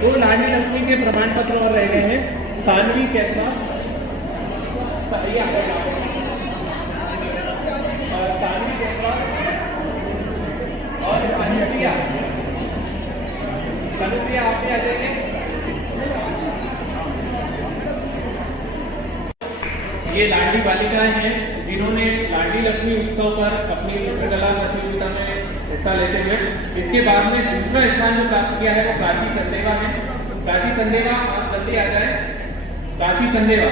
दो लाडली लक्ष्मी के प्रमाण पत्र और रह गए हैं। सानवी कैसा सानवी कैसा और कनुप्रिया आप भी आ जाएंगे। ये लाडली बालिकाएं हैं जिन्होंने लाडली लक्ष्मी उत्सव पर अपनी चित्रकला प्रतियोगिता में हिस्सा लेते हुए इसके बाद में दूसरा स्थान जो प्राप्त किया है वो प्राची चंदेवा है। प्राची चंदेवा आप जल्दी आ जाए। प्राची चंदेवा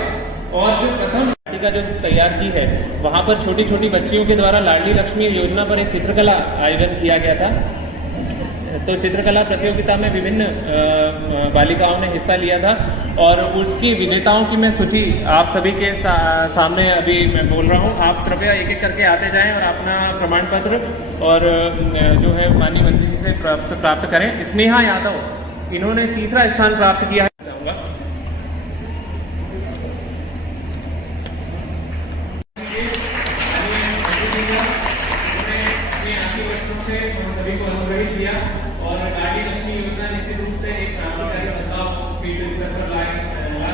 और जो प्रथम का जो तैयार की है वहाँ पर छोटी छोटी बच्चियों के द्वारा लाडली लक्ष्मी योजना पर एक चित्रकला आयोजन किया गया था। तो चित्रकला प्रतियोगिता में विभिन्न बालिकाओं ने हिस्सा लिया था और उसकी विजेताओं की मैं सूची आप सभी के सामने अभी मैं बोल रहा हूँ। आप कृपया एक एक करके आते जाएं और अपना प्रमाण पत्र और जो है माननीय मंत्री जी से प्राप्त करें। स्नेहा यादव, इन्होंने तीसरा स्थान प्राप्त किया है। चाहूँगा सभी को अनुग्रहित किया और लाडली लक्ष्मी योजना निश्चित रूप से एक क्रांतिकारी बदलाव फील्ड स्तर पर ला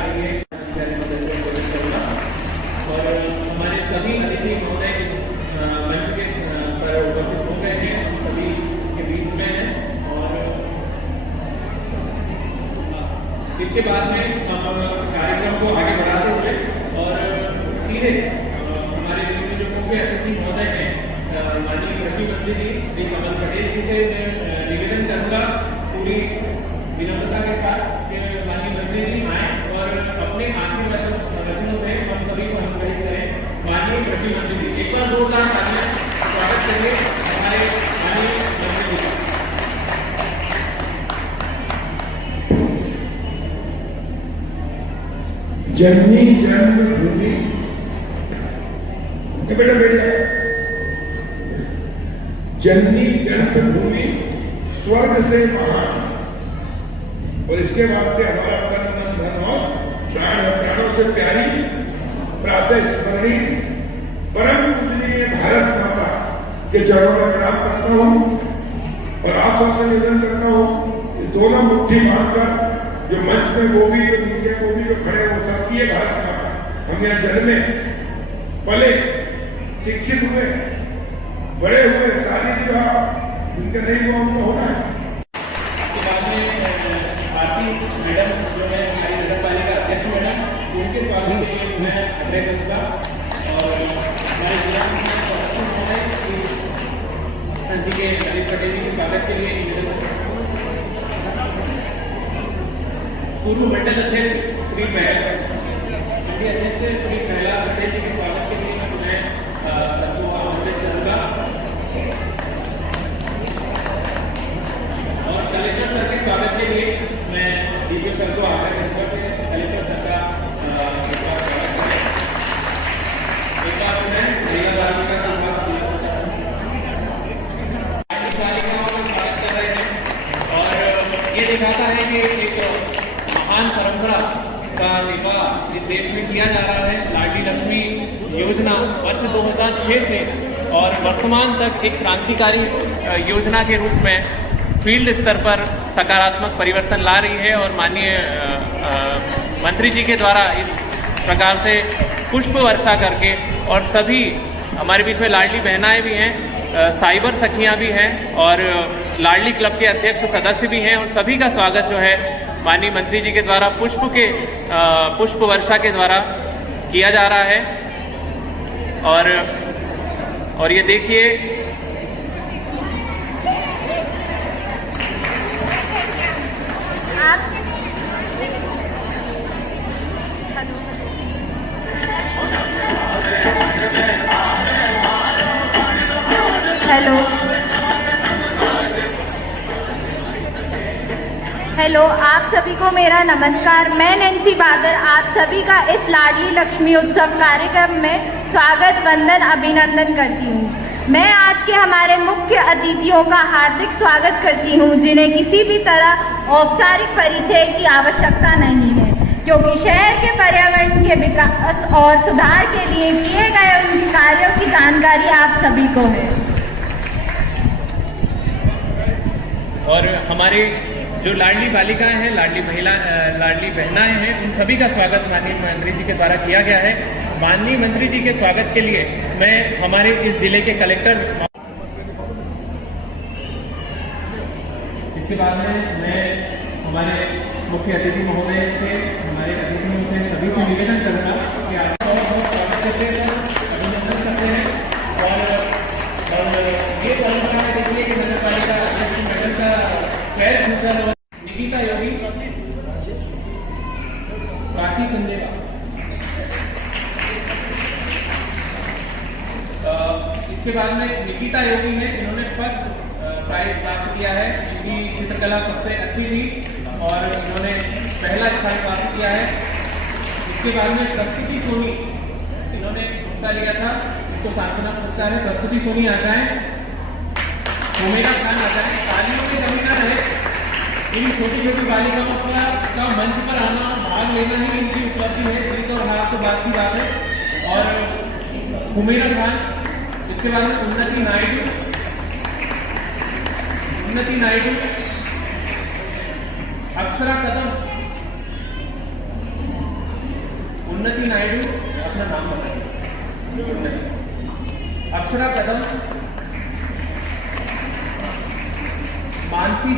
रही है और हमारे सभी अतिथि महोदय इस मंच के पर उपस्थित हो गए हैं, सभी के बीच में हैं। और इसके बाद में हम कार्यक्रम को आगे बढ़ाते हुए और सीधे हमारे जो मुख्य अतिथि महोदय हैं माननीय कृषि मंत्री जी श्री कमल पटेल जी से निवेदन करूंगा पूरी विनम्रता के साथ कि माननीय मंत्री जी आए और अपने आशीर्वाद वचनों से हम सभी को अनुग्रहित करें। माननीय कृषि मंत्री जी, एक बार जोरदार तालियां स्वागत करिए हमारे माननीय मंत्री जी का। जननी जन्मभूमि बेटा बेटा जननी जन्मभूमि स्वर्ग से महान और इसके वास्ते हमारा तन मन धन और प्राणों से प्यारी प्रातः स्मरणीय परम पूजनीय भारत माता के चरणों में प्रणाम करता हूँ और आप सबसे निवेदन करता हूँ कि दोनों मुट्ठी बांधकर जो मंच में वो भी जो नीचे वो भी जो खड़े हो सकती है भारत माता। हम यहाँ जन्मे पले शिक्षित हुए बड़े हुए शादी विवाह उनके नहीं हुआ उनको होना है। बाद में आरती मैडम जो है हमारी नगर पालिका अध्यक्ष मैडम, उनके स्वागत के लिए मैं अध्यक्ष दूंगा और हमारे जिला जी के ललित पटेल जी के स्वागत के लिए पूर्व मंडल अध्यक्ष श्री पहला अध्यक्ष श्री पहला पटेल जी के स्वागत के लिए मैं सबको आमंत्रित करूंगा और कलेक्टर सर के स्वागत के लिए मैं डीपी सर को आग्रह करूंगा कि कलेक्टर सर का एक बार मैं जिला बालिका का स्वागत कर रहे हैं और ये दिखाता है कि एक महान परंपरा का निर्वाह इस देश में किया जा रहा है। लाडली लक्ष्मी योजना वर्ष 2006 से और वर्तमान तक एक क्रांतिकारी योजना के रूप में फील्ड स्तर पर सकारात्मक परिवर्तन ला रही है और माननीय मंत्री जी के द्वारा इस प्रकार से पुष्प वर्षा करके और सभी हमारे बीच में लाडली बहनाएं भी हैं, साइबर सखियां भी हैं और लाडली क्लब के अध्यक्ष सदस्य भी हैं और सभी का स्वागत जो है माननीय मंत्री जी के द्वारा पुष्प वर्षा के द्वारा किया जा रहा है। और ये देखिए हेलो, आप सभी को मेरा नमस्कार। मैं नैन्सी बादल आप सभी का इस लाडली लक्ष्मी उत्सव कार्यक्रम में स्वागत वंदन अभिनंदन करती हूँ। मैं आज के हमारे मुख्य अतिथियों का हार्दिक स्वागत करती हूँ जिन्हें किसी भी तरह औपचारिक परिचय की आवश्यकता नहीं है क्योंकि शहर के पर्यावरण के विकास और सुधार के लिए किए गए उनके कार्यों की जानकारी आप सभी को है। और हमारे जो लाडली बालिकाएं हैं, लाडली बहनाएं हैं, उन सभी का स्वागत माननीय मंत्री जी के द्वारा किया गया है। माननीय मंत्री जी के स्वागत के लिए मैं हमारे इस जिले के कलेक्टर, इसके बाद में मैं हमारे मुख्य अतिथि महोदय से, हमारे अतिथि महोदय सभी से निवेदन करूंगा कि आप बहुत बहुत स्वागत करते हैं, अभिनंदन करते हैं। और ये परंपरा है देखिए कि नगर पालिका मेडल का खैर दूसरा निकिता योगी, प्राची चंदेला, इसके बाद में निकिता योगी है, इन्होंने फर्स्ट प्राइज प्राप्त किया है। इनकी चित्रकला सबसे अच्छी थी और इन्होंने पहला स्थान प्राप्त किया है। इसके बाद में प्रस्तुति सोनी, इन्होंने हिस्सा लिया था, इसको सांत्वना पुरस्कार है। प्रस्तुति सोनी आ जाए, मेरा खान आ जाए। तालियों की कमी न रहे, इन छोटी छोटी बालिकाओं का मंच पर आना, भाग लेना ही इनकी उपलब्धि है, जीत और हार तो बात की बात है। और हुमेरा खान, इसके बाद में उन्नति नायडू, अक्षरा कदम, उन्नति नायडू, अपना नाम बताइए। अक्षरा कदम, मानसी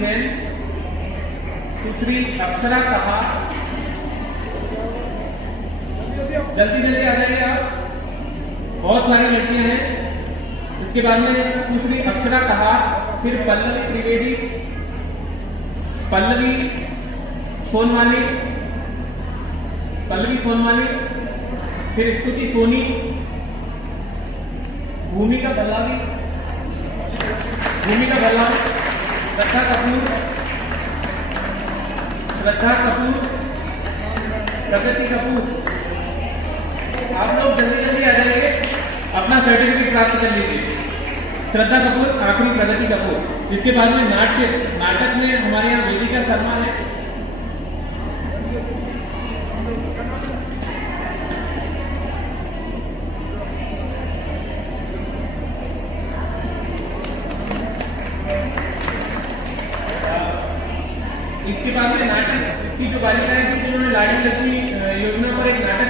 जैन, सुश्री अक्षरा कहा, जल्दी जल्दी आ जाइए आप, बहुत सारी लड़कियां हैं। इसके बाद में दूसरी अक्षरा कहा, फिर पल्लवी त्रिवेदी, पल्लवी सोनवानी, फिर स्तुति सोनी, भूमिका बल्लावी, श्रद्धा कपूर, प्रगति कपूर। आप लोग जल्दी जल्दी आ जाइए, अपना सर्टिफिकेट प्राप्त कर लीजिए। श्रद्धा कपूर, आखिरी प्रगति कपूर। इसके बाद में नाटक में हमारे यहाँ वेदिका शर्मा है। इसके बाद में नाटक की जो बालिकाएं थी, जिन्होंने लाडली लक्ष्मी योजना पर एक नाटक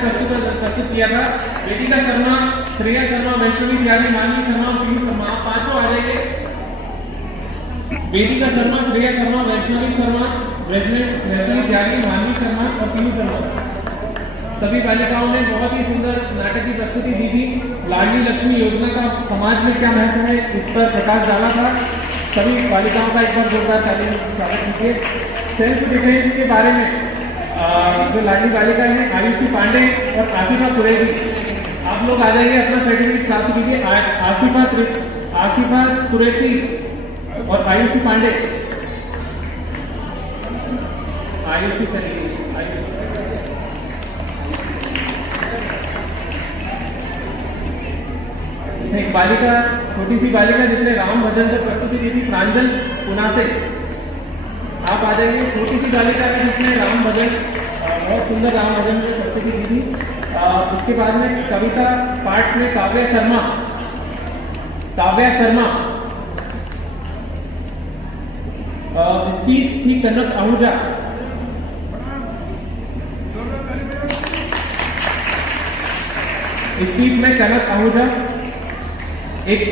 प्रस्तुत किया था, वेदिका शर्मा, श्रेया शर्मा, वैष्णवी त्यागी, मानवी शर्मा, पीयूष शर्मा, आप पांचों आ जाइए। वेदिका शर्मा, श्रेया शर्मा, वैष्णवी त्यागी, मानवी शर्मा और पीयूष शर्मा, सभी बालिकाओं ने बहुत ही सुंदर नाटक की प्रस्तुति दी थी। लाडली लक्ष्मी योजना का समाज में क्या महत्व है, इस पर प्रकाश डाला था। सभी बालिकाओं का एक बार जोरदार ताली स्वागत कीजिए। सेल्फ डिफेंस के बारे में जो लाडली बालिका है, आयुषी पांडे और आसिफा कुरैशी, आप लोग आ जाइए, अपना सर्टिफिकेट प्राप्त कीजिए। आसिफा कुरैशी और आयुषी पांडे, आयुषी एक बालिका, छोटी सी बालिका जिसने राम भजन से प्रस्तुति दी थी, प्रांजल पुनासे, आप आ जाइए। छोटी सी बालिका है जिसने राम भजन, बहुत सुंदर राम भजन से प्रस्तुति दी थी। उसके बाद में कविता पाठ में काव्या शर्मा, स्पीच थी कनक आहूजा, स्पीच में कनक आहूजा। एक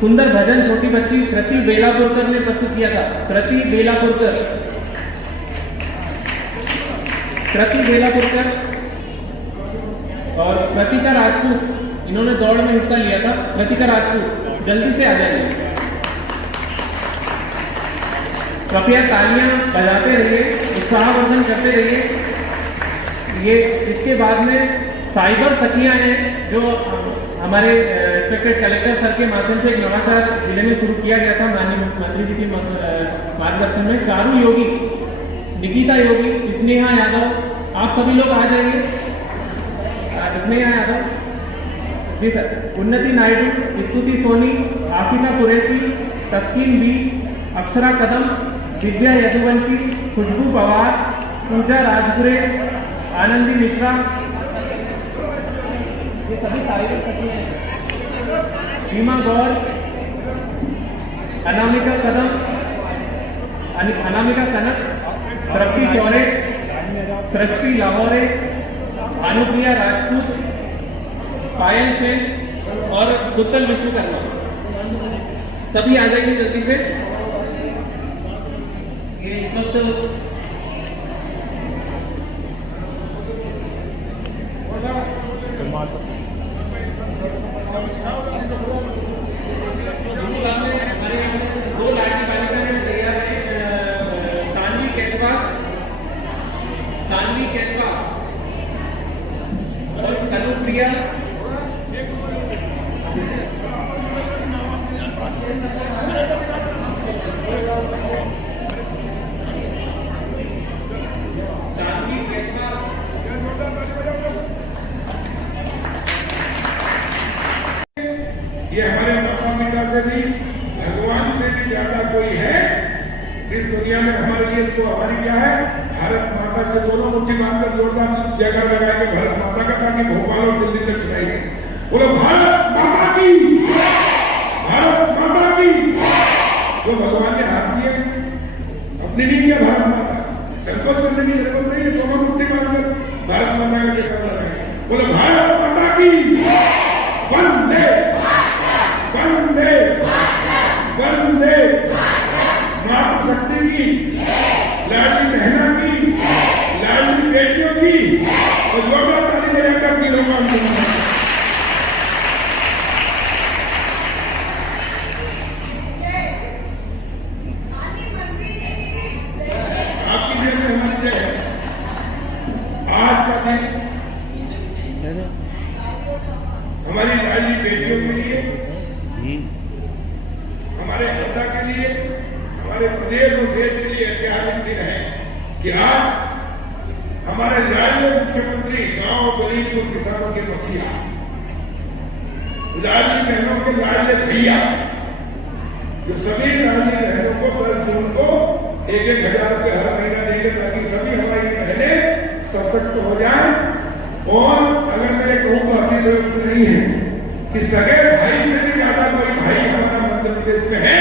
सुंदर भजन छोटी बच्ची कृति बेलापुरकर ने प्रस्तुत किया था, कृति बेलापुरकर और कृतिका राजपूत, इन्होंने दौड़ में हिस्सा लिया था। कृतिका राजपूत, जल्दी से आ जाइए, कृपया तालियां बजाते रहिए, उत्साहवर्धन करते रहिए। ये इसके बाद में साइबर सखियां हैं, जो हमारे रिस्पेक्टेड कलेक्टर सर के माध्यम से एक नवाचार जिले में शुरू किया गया था माननीय मुख्यमंत्री जी के मार्गदर्शन में। चारू योगी, निकिता योगी, स्नेहा यादव, आप सभी लोग आ जाइए। स्नेहा यादव जी सर, उन्नति नायडू, स्तुति सोनी, आसिफा कुरैशी, तस्कीन बी, अक्षरा कदम, दिव्या यदुवंशी, खुशबू पवार, पूजा राजपुरे, आनंदी मिश्रा, ये सभी साइबर सखियां हैं। सीमा गौर, अनामिका कनक, तृप्ति चौरे, सृष्टि लाहौरे, भानुप्रिया राजपूत, पायल सेन और कुत्तल विश्वकर्मा। सभी आ जाएंगे जल्दी से। ये इस वक्त दो लाडली बालिकाएं तैयार है। सानवी कैनवास और तनुप्रिया। ये हमारे माता पिता से भी, भगवान से भी ज्यादा कोई है इस दुनिया में हमारे लिए। तो हमारी क्या है, भारत माता से दोनों मुट्ठी बांधकर जोरदार जगह लगा के भारत माता का, ताकि भोपाल और दिल्ली तक सुनाएंगे। बोलो भारत माता की, भारत माता की। तो भगवान ने हाथ दिए, अपनी नहीं किया भारत माता, संकोच करने की जरूरत नहीं है। दोनों मुट्ठी बांधकर भारत माता का जगह लगाएंगे। बोलो भारत माता की, वंदे वंदे वंदे। मातृशक्ति की, लाडली बहना की, लाडली बेटियों की, और जोरदार ताली बजाकर की भगवान सुना। आपकी देर में हमारी जय है। आज का दिन हमारी लाडली बेटियों के लिए, हमारे जनता के लिए, हमारे प्रदेश और देश के लिए ऐतिहासिक दिन है कि आज हमारे लाडले मुख्यमंत्री, गांव गरीब और किसानों के मसीहा, लाडली बहनों के लाडले भैया, जो सभी लाडली बहनों को 10 जून को 1,000 रुपये हर महीना देंगे, ताकि सभी हमारी बहनें सशक्त हो जाए। और अगर मैं कहूँ तो अतिशयोक्ति नहीं है कि सगे भाई से भी ज्यादा कोई भाई हमारा मध्य प्रदेश में है,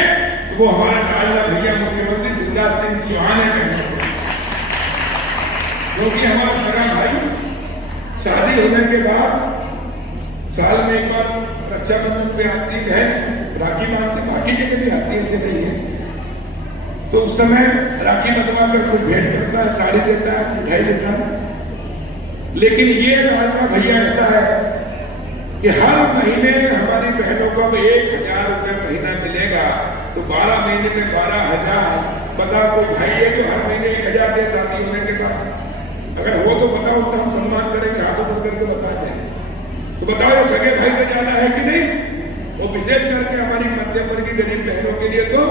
तो वो हमारा लाडला भैया मुख्यमंत्री शिवराज सिंह चौहान है। क्योंकि हमारा सगा भाई शादी होने के बाद साल में एक बार रक्षाबंधन पे आती है, राखी बांधते, बाकी जगह भी आती है, ऐसे नहीं है। तो उस समय राखी बंधवा कर कोई भेंट करता है, साड़ी देता है, मिठाई देता है। लेकिन ये लाडला भैया ऐसा है कि हर महीने हमारी बहनों को 1,000 रुपये महीना मिलेगा। तो 12 महीने में 12,000। बता कोई भाई है जो हर महीने 1,000 दे शादी होने के बाद? अगर हो तो बताओ, तो हम सम्मान करेंगे, हाथों पर करके बता दें। तो बताओ ये सगे भाई से ज्यादा है कि नहीं? वो विशेष करके हमारी मध्यम वर्गीय गरीब बहनों के लिए तो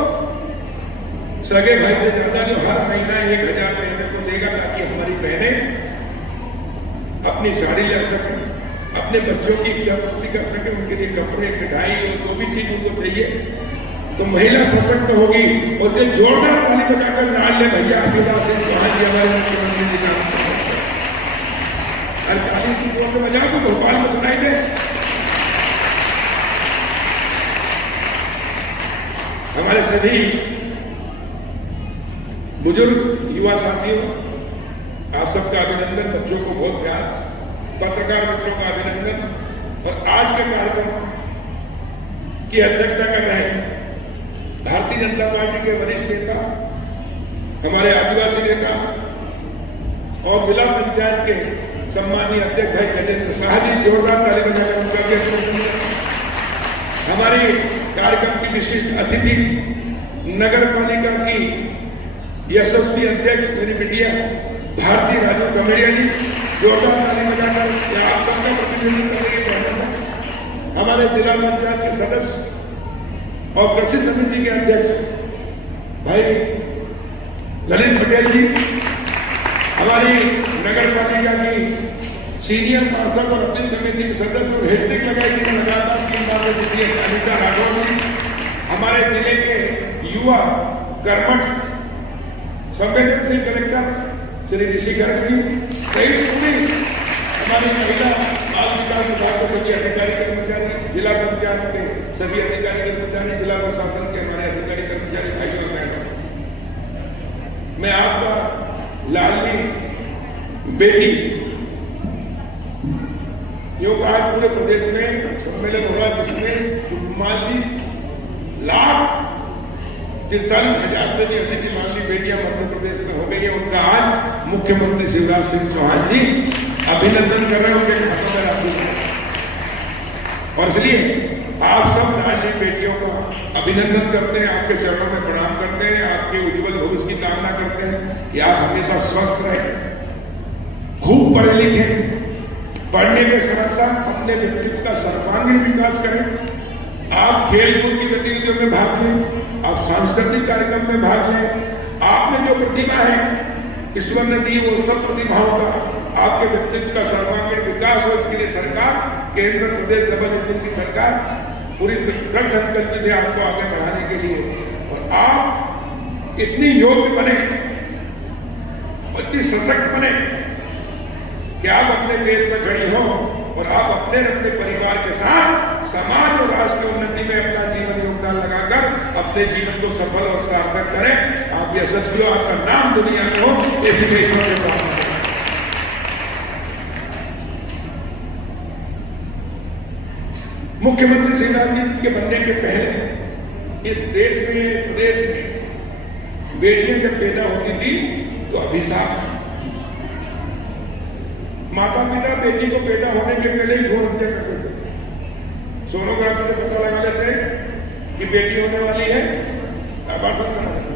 सगे भाई से ज्यादा, जो हर महीना 1,000 महीने को देगा, ताकि हमारी बहनें अपनी साड़ी ले सकें, अपने बच्चों की इच्छा पूर्ति कर सके, उनके लिए कपड़े, मिठाई और जो भी चीज उनको चाहिए। तो महिला सशक्त होगी। और जो जोरदार ताली बजाकर लाडले भैया शिवराज सिंह चौहान जी हमारे मुख्यमंत्री जी का 48 की जोर से बजाओ तो भोपाल में सुनाई दे। हमारे सभी बुजुर्ग युवा साथियों, आप सबका अभिनंदन, बच्चों को बहुत प्यार, पत्रकार मित्रों का अभिनंदन। और आज के कार्यक्रम की अध्यक्षता कर रहे हैं भारतीय जनता पार्टी के वरिष्ठ नेता, हमारे आदिवासी नेता और जिला पंचायत के सम्मानीय अध्यक्ष भाई गजेंद्र शाह जी। जोरदार ताली बजाकर उनका भी अभिनंदन। हमारी कार्यक्रम की विशिष्ट अतिथि, नगर पालिका की यशस्वी अध्यक्ष मेरी बिटिया भारती राजू कमेड़िया जी। जोरदार ताली बजाकर आप सबका प्रतिनिधित्व करने के लिए। हमारे जिला पंचायत के सदस्य और कृषि समिति के अध्यक्ष भाई ललित पटेल जी, हमारी नगर पालिका की सीनियर पार्षद और अपनी समिति के सदस्य और हैट्रिक लगाई थी लगातार 3 बार जीती है अनिता राठौर जी, हमारे जिले के युवा कर्मठ संवेदनशील कलेक्टर श्री ऋषि गर्ग जी, सही पूरी हमारी महिला बाल विकास विभाग के सभी अधिकारी कर्मचारी, जिला पंचायत के सभी अधिकारी कर्मचारी, जिला प्रशासन के हमारे अधिकारी प्यारे भाइयों और बहनों, मैं आपका लाडली बेटी जो आज पूरे प्रदेश में सम्मेलन हुआ जिसमें 44,43,000 से भी अधिक की माननीय बेटियां मध्य प्रदेश में हो गई है। उनका आज मुख्यमंत्री शिवराज सिंह चौहान जी अभिनंदन कर रहे हैं, उनके खातों में राशि। और इसलिए आप सब लाडली बेटियों का अभिनंदन करते हैं, आपके चरणों में प्रणाम करते हैं, आपके उज्जवल भविष्य की कामना करते हैं कि आप हमेशा स्वस्थ रहें, खूब पढ़े लिखे, पढ़ने के साथ साथ अपने व्यक्तित्व का सर्वांगीण विकास करें। आप खेलकूद की गतिविधियों में भाग लें, आप सांस्कृतिक कार्यक्रम में भाग लें। आप में जो प्रतिभा है ईश्वर ने दी, वो सब प्रतिभाओं का आपके व्यक्तित्व का सर्वांगीण विकास हो। इसके लिए सरकार, केंद्र प्रदेश डबल इंजन की सरकार पूरी दृढ़ संकल्पित है आपको आगे बढ़ाने के लिए। और आप इतनी योग्य बने और इतनी सशक्त बने कि आप अपने पैर पर खड़ी हो और आप अपने परिवार के साथ समाज और राष्ट्र की उन्नति में अपना जीवन योगदान लगाकर अपने जीवन को सफल और सार्थक करें। आप यशस्वी हो, आपका नाम दुनिया में हो, ऐसी मैं ईश्वर से प्रार्थना करता हूं। मुख्यमंत्री शिवराज जी के बनने के पहले इस देश में, प्रदेश में बेटियां जब पैदा होती थी तो अभिशाप था। माता पिता बेटी को पैदा होने के पहले ही भ्रूण हत्या कर देते थे। सोनोग्राफी से पता लगा लेते हैं कि बेटी होने वाली है, अबार्शन करा देते।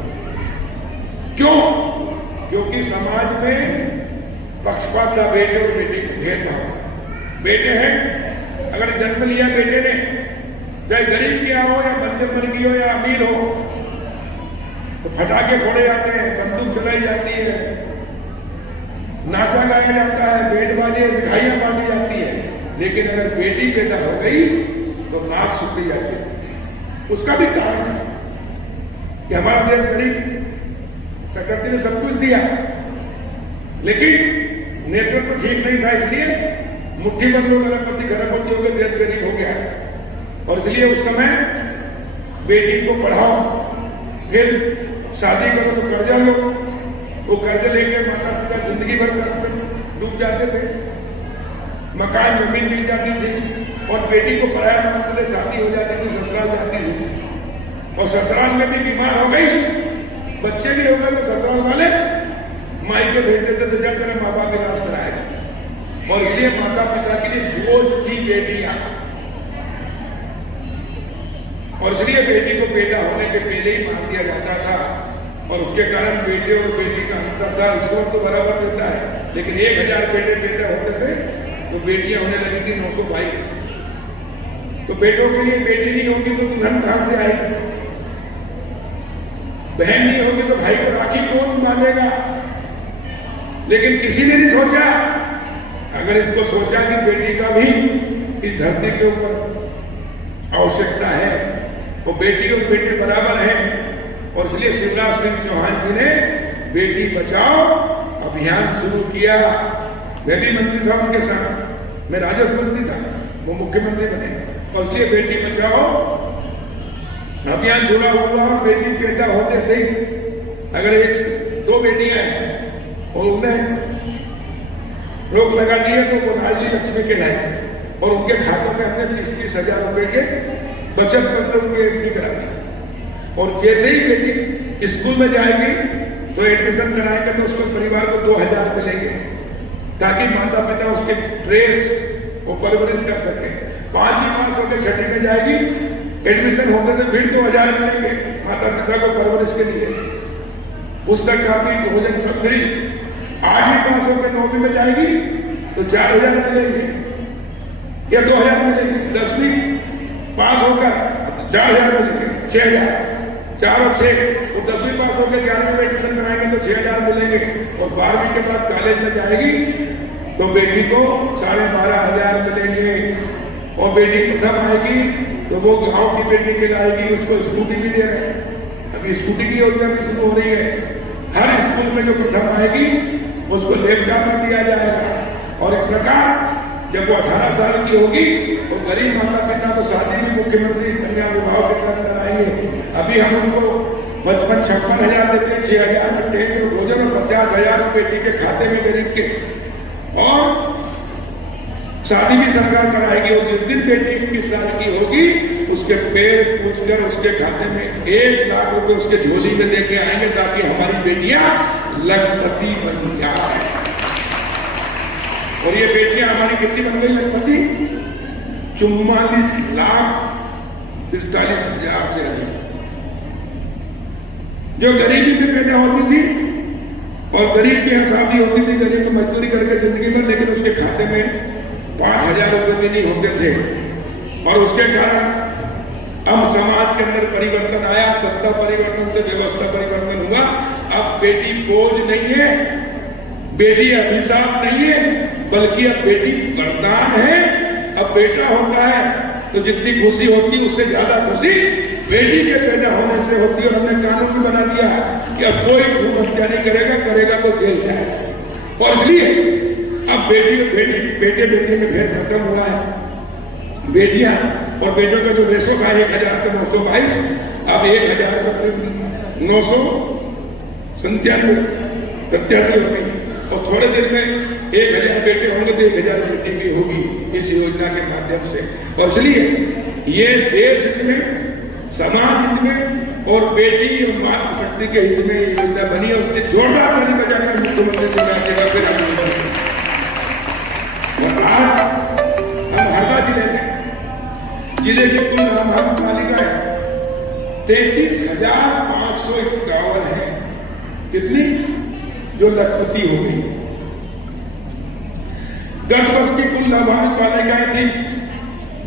क्यों? क्योंकि समाज में पक्षपात था, बेटे और बेटी को भेदभाव। बेटे हैं, अगर जन्म लिया बेटे ने, चाहे गरीब किया हो या मध्यम वर्गीय हो या अमीर हो, तो फटाके फोड़े जाते हैं, बंदूक चलाई जाती है, नाचा गाया जाता है, बेटबाजी और मिठाइयां बांटी जाती है। लेकिन अगर बेटी पैदा हो गई तो नाक सुखी जाती है। उसका भी कारण है कि हमारा देश गरीब प्रकृति ने सब कुछ दिया, लेकिन नेतृत्व ठीक नहीं था, इसलिए मुट्ठी बंद लोग अरबपति खरबपति हो गए, देश गरीब हो गया। और इसलिए उस समय बेटी को पढ़ाओ, फिर शादी करो तो कर्जा लो, वो कर्ज लेके माता पिता जिंदगी भर डूब जाते थे, मकान जमीन मिल जाती थी। और बेटी को पढ़ाया मात्र शादी हो जाती थी, ससुराल जाती थी, और ससुराल में भी बीमार हो गई, बच्चे भी हो गए तो ससुराल वाले माई को भेज देते थे, जाकर माँ बाप इलाज कराएगा। और इसलिए माता पिता के लिए बोझ थी बेटियां। और इसलिए बेटी को पैदा होने के पहले ही मार दिया जाता था, और उसके कारण बेटे और बेटी का अंतर था। ईश्वर तो बराबर देता है, लेकिन 1000 बेटे पैदा होते थे तो बेटियां होने लगी थी 922। तो बेटों के लिए बेटी नहीं होगी तो दुल्हन कहां से आएगी? बहन नहीं होगी तो भाई को राखी कौन बांधेगा? लेकिन किसी ने नहीं सोचा। अगर इसको सोचा कि बेटी का भी इस धरती के ऊपर आवश्यकता है, वो बेटी और बेटे बराबर हैं। और इसलिए शिवराज सिंह चौहान जी ने बेटी बचाओ अभियान शुरू किया। मैं भी मंत्री था उनके साथ, मैं राजस्व मंत्री था, वो मुख्यमंत्री बने। और इसलिए बेटी बचाओ अभियान शुरू हुआ। बेटी पैदा होते से ही अगर 1-2 बेटियां हैं और उन्हें रोक लगा दिए तो वो लाडली लक्ष्मी के लाए, और उनके खातों में हमने 30-30 हजार रुपए के बचत पत्र उनके एंट्री करा दी। और जैसे ही बेटी स्कूल में जाएगी तो एडमिशन कराएंगे तो उसको परिवार को 2000 मिलेंगे, ताकि माता पिता उसके ड्रेस को परवरिश कर सके। 5वीं पास होकर 6वीं में जाएगी, एडमिशन होने से फिर 2000 मिलेंगे माता पिता को परवरिश के लिए। पुस्तक कापी भोजन सब फ्री। 8वीं पास होकर 9वीं में जाएगी तो 4000 मिलेंगे या 2000 मिलेंगे। 10वीं पास होकर 4000 मिलेंगे, 6000, 4 और 6। तो 10वीं पास होकर 11वीं में एडमिशन कराएंगे तो 6000 मिलेंगे। और 12वीं के बाद कॉलेज में जाएगी तो बेटी को 12,500 मिलेंगे। और बेटी प्रथम आएगी तो वो गांव की बेटी कहलाएगी, उसको स्कूटी भी दे रहे हैं। अभी स्कूटी की योजना भी शुरू हो रही है। हर स्कूल में जो प्रथम आएगी उसको लैपटॉप भी दिया जाएगा। और इस प्रकार जब वो 18 साल की होगी तो गरीब माता पिता को शादी भी मुख्यमंत्री कन्या विवाह के तहत कराएंगे। अभी हम उनको 55-56 देते हैं, 6,000 में टेंट और भोजन और 50,000 बेटी के खाते में गरीब के। और शादी भी सरकार कराएगी और जिस दिन बेटी 21 साल की होगी उसके पैर पूछकर उसके खाते में 1 लाख रुपए उसके झोली में देके आएंगे ताकि हमारी बेटियां लखपति बन जाए। और ये बेटियां हमारी कितनी बन गई लखपति? 44,43,000 से अधिक। जो गरीबी में पैदा होती थी और गरीब के यहाँ शादी होती थी, गरीब में मजदूरी करके जिंदगी भर, लेकिन उसके खाते में 5,000 रुपए भी नहीं होते थे। और उसके कारण अब समाज के अंदर परिवर्तन आया, सत्ता परिवर्तन से व्यवस्था परिवर्तन हुआ। अब बेटी बोझ नहीं है, बेटी अभिशाप नहीं है, बल्कि अब बेटी वरदान है। अब बेटा होता है तो जितनी खुशी होती है उससे ज्यादा खुशी बेटी के पैदा होने से होती है। और हमने कानून भी बना दिया है कि अब कोई भूख हत्या नहीं करेगा, करेगा तो जेल जाएगा। और इसलिए अब बेटे में भेद खत्म हुआ है। बेटियां और बेटों का जो रेशो था 1,922, अब 1,987 हो गई। और थोड़े दिन में 1,000 बेटे होंगे तो 1,000 बेटी भी होगी इस योजना के माध्यम से। और इसलिए ये देश हित में, समाज हित में और बेटी और मातृशक्ति के हित में ये योजना बनी है। उसने जोरदार ताली बजाकर मुख्यमंत्री से मैं फिर आज हम हरदा जिले की कुल नगरपालिका है 33,551 है। कितनी? जो लखपति हो गई। गत वर्ष की कुल नगरपालिकाएं थी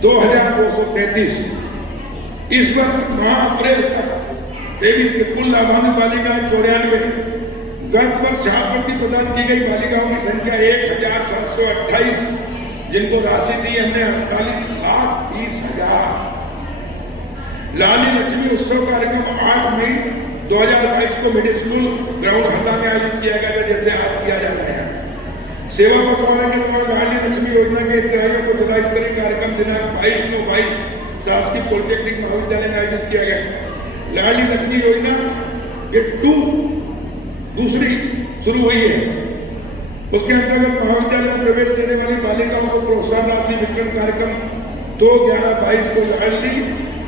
2,233। इस वर्ष माह अप्रैल तक 23 के कुल नगरपालिकाएं 94। गत वर्ष छात्रवृत्ति प्रदान की गई बालिकाओं की संख्या 1,728, जिनको राशि दी हमने 48,30,000। लाली लक्ष्मी उत्सव कार्यक्रम 8 मई 2022 को मिडिल स्कूल ग्राउंड हरदा में आयोजित किया गया था, जैसे आज किया जाता है। सेवा पखवाड़ा के दौरान लाली लक्ष्मी योजना के हितग्राहियों को जिला स्तरीय कार्यक्रम दिनांक 22/9/22 शासकीय पॉलिटेक्निक महाविद्यालय में आयोजित किया गया। लाली लक्ष्मी योजना ये दूसरी शुरू हुई है। उसके अंतर्गत महाविद्यालय में प्रवेश करने वाली बालिकाओं को प्रोत्साहन राशि वितरण कार्यक्रम 2/11/22 को लाडली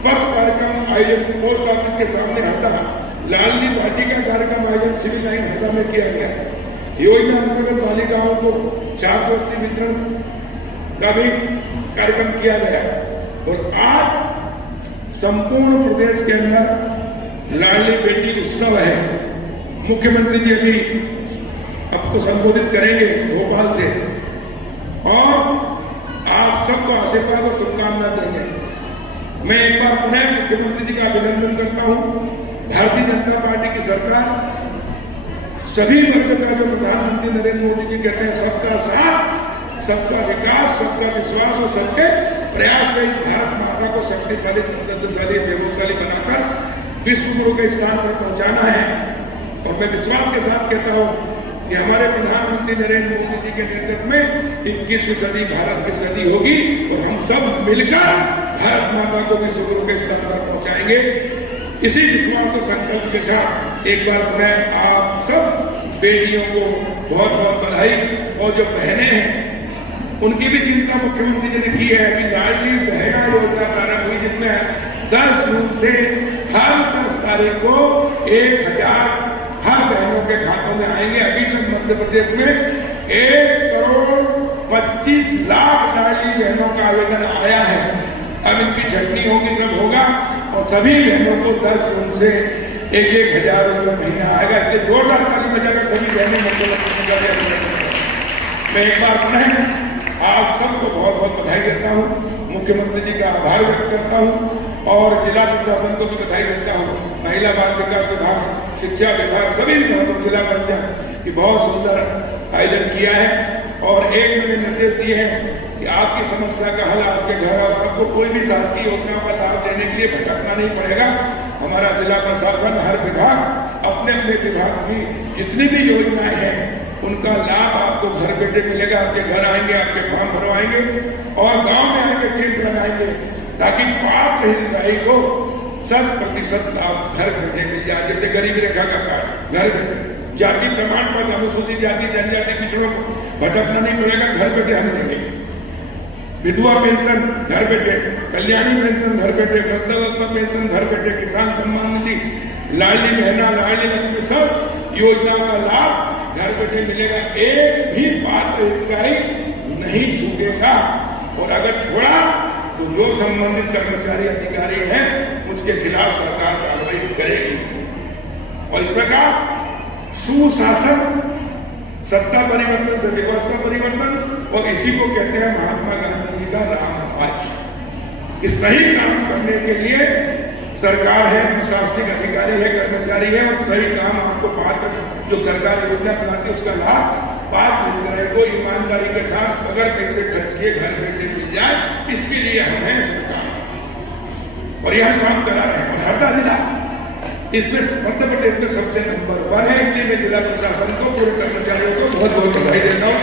पथ कार्यक्रम आयोजन पोस्ट ऑफिस के सामने हरदा, लाडली वाटिका कार्यक्रम आयोजन सिविल लाइन हरदा में किया गया। योजना अंतर्गत बालिकाओं को छात्रवृत्ति वितरण का भी कार्यक्रम किया गया। और आज संपूर्ण प्रदेश के अंदर लाडली बेटी उत्सव है। मुख्यमंत्री जी अभी आपको संबोधित करेंगे भोपाल से और आप सबको आशीर्वाद और शुभकामनाएं देंगे। मैं एक बार पुनः मुख्यमंत्री जी का अभिनंदन करता हूं। भारतीय जनता पार्टी की सरकार सभी वर्ग का जो प्रधानमंत्री नरेंद्र मोदी जी कहते हैं सबका साथ, सबका विकास, सबका विश्वास और सबके प्रयास से भारत माता को शक्तिशाली, समृद्धशाली, वैभवशाली बनाकर विश्व गुरु के स्थान पर पहुंचाना है। और मैं विश्वास के साथ कहता हूं कि हमारे प्रधानमंत्री नरेंद्र मोदी जी के नेतृत्व में 21वीं सदी भारत की सदी होगी और हम सब मिलकर भारत माता को विश्व गुरु के स्थान पर पहुंचाएंगे। इसी विश्वास और संकल्प के साथ एक बार मैं आप सब बेटियों को बहुत बहुत बधाई। और जो बहनें हैं उनकी भी चिंता मुख्यमंत्री जी ने की है कि लाडली बहना योजना प्रारंभ हुई, जिसमें 10 जून से हर 10 तारीख को 1,000 हर बहनों के खातों में आएंगे। अभी तक मध्य प्रदेश में 1,25,00,000 लाडली बहनों का आवेदन आया है। अब इनकी छटनी होगी, सब होगा और सभी बहनों को 10 जून से 1,000 रुपये महीना आएगा। इसलिए जोरदार ताली बजाकर सभी बहनें मैं एक बार पुनः आप सबको बहुत बहुत बधाई देता हूँ, मुख्यमंत्री जी का आभार व्यक्त करता हूँ और जिला प्रशासन को भी बधाई देता हूँ। महिला बाल विकास विभाग, शिक्षा विभाग, सभी विभागों, जिला पंचायत की बहुत सुंदर आयोजन किया है। और एक मैंने निर्देश दिए हैं कि आपकी समस्या का हल आपके घर और आपको कोई भी शासकीय योजनाओं का लाभ देने के लिए भटकना नहीं पड़ेगा। हमारा जिला प्रशासन, हर विभाग अपने अपने विभाग की जितनी भी योजनाएं हैं उनका लाभ आपको घर बैठे मिलेगा। आपके घर आएंगे, आपके फॉर्म भरवाएंगे और गांव में आके कैंप लगाएंगे ताकि पात्र हितग्राही को 100% लाभ घर बैठे मिल जाए, जैसे गरीबी रेखा का कार्ड घर बैठे, जाति प्रमाण पत्र अनुसूचित जाति जनजाति पिछड़ों को भटकना नहीं पड़ेगा, घर बैठे हम देंगे, विधवा पेंशन घर बैठे, कल्याणी पेंशन घर बैठे, वृद्धावस्था पेंशन घर बैठे, किसान सम्मान निधि, लाडली बहना, लाडली लक्ष्मी, सब योजनाओं का लाभ घर बैठे मिलेगा। एक भी पात्र हितग्राही नहीं छूटेगा, और अगर छोड़ा तो जो संबंधित कर्मचारी अधिकारी हैं उसके खिलाफ सरकार कार्रवाई करेगी। और इस प्रकार सुशासन, सत्ता परिवर्तन से व्यवस्था परिवर्तन, और इसी को कहते हैं महात्मा गांधी जी का रामराज। इस सही काम करने के लिए सरकार है, प्रशासनिक अधिकारी है, कर्मचारी है, और सही काम आपको पात्र जो सरकार योजना बनाती है उसका लाभ पात्र हितग्राही को ईमानदारी के साथ अगर पैसे खर्च किए घर बैठे मिल जाए, इसके लिए हम हैं सरकार, और यह काम करा रहे हैं। और हरदा जिला इसमें मध्य प्रदेश में सबसे नंबर 1 है, इसलिए मैं जिला प्रशासन को, पूरे कर्मचारियों को बहुत बहुत बधाई देता हूँ।